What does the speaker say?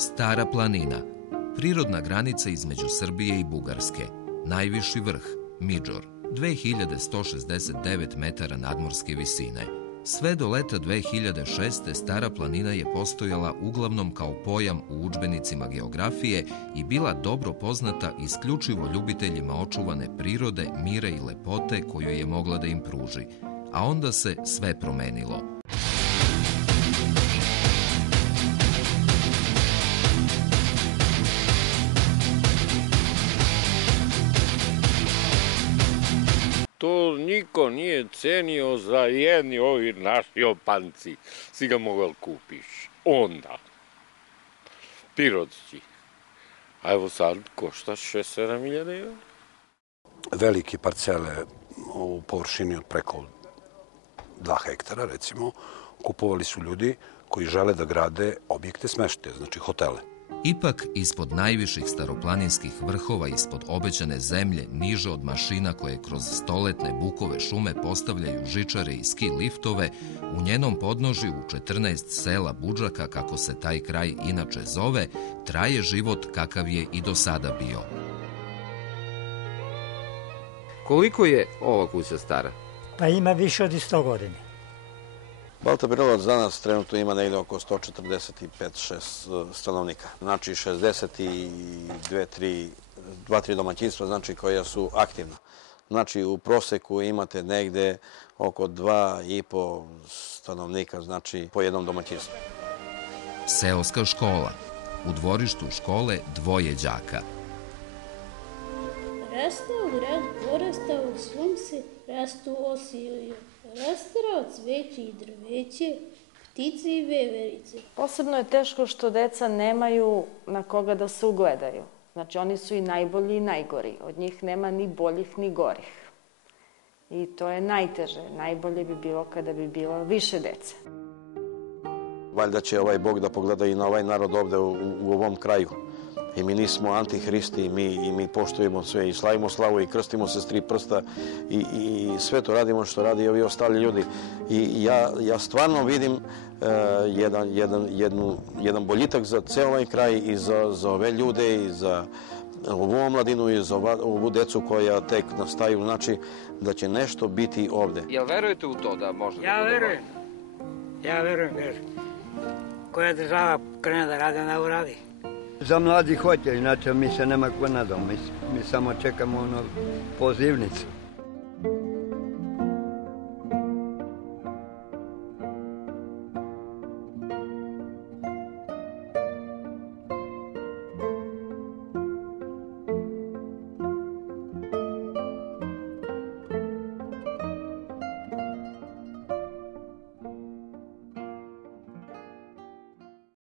Stara planina, prirodna granica između Srbije i Bugarske. Najviši vrh, Midžor, 2169 metara nadmorske visine. Sve do leta 2006. Stara planina je postojala uglavnom kao pojam u udžbenicima geografije i bila dobro poznata isključivo ljubiteljima očuvane prirode, mira i lepote koju je mogla da im pruži. A onda se sve promenilo. To niko nije cenio za jedni ovi naši opanci. Si ga mogao kupiš. Onda. Pirodski. A evo sad košta 6-7 milijana evra. Velike parcele u površini od preko 2 hektara, recimo, kupovali su ljudi koji žele da grade objekte smeštaja, znači hotele. Ipak, ispod najviših staroplaninskih vrhova, ispod obećane zemlje, niže od mašina koje kroz stoletne bukove šume postavljaju žičare i ski liftove, u njenom podnožju u 14 sela Budžaka, kako se taj kraj inače zove, traje život kakav je i do sada bio. Koliko je ova kuća stara? Pa ima više od 100 godina. Balta Birovac danas trenutno ima negde oko 145-6 stanovnika. Znači 62-3 domaćinstva, znači koja su aktivna. Znači u proseku imate negde oko 2,5 stanovnika, znači po jednom domaćinstvu. Seoska škola. U dvorištu škole 2 đaka. Rastao grad, porastao, svom se rastu osijaju. Rastarao cveće i drveće, ptice i veverice. Posebno je teško što deca nemaju na koga da se ugledaju. Znači, oni su i najbolji i najgori. Od njih nema ni boljih ni gorih. I to je najteže. Najbolje bi bilo kada bi bilo više dece. Valjda će ovaj Bog da pogleda i na ovaj narod ovde u ovom kraju. I mi nismo antihristi, i mi poštujemo sve i slavimo slavu i krstimo se s 3 prsta i sve to radimo što radi i ovi ostali ljudi. I ja stvarno vidim jedan boljitak za ceo ovaj kraj i za ove ljude i za ovu omladinu i za ovu decu koja tek nastaju. Znači da će nešto biti ovde. Jel verujete u to da može? Ja verujem. Koja država krene da radi, ona uradi. Za mladi hoće, inače mi se nema ko nadao, mi samo čekamo pozivnicu.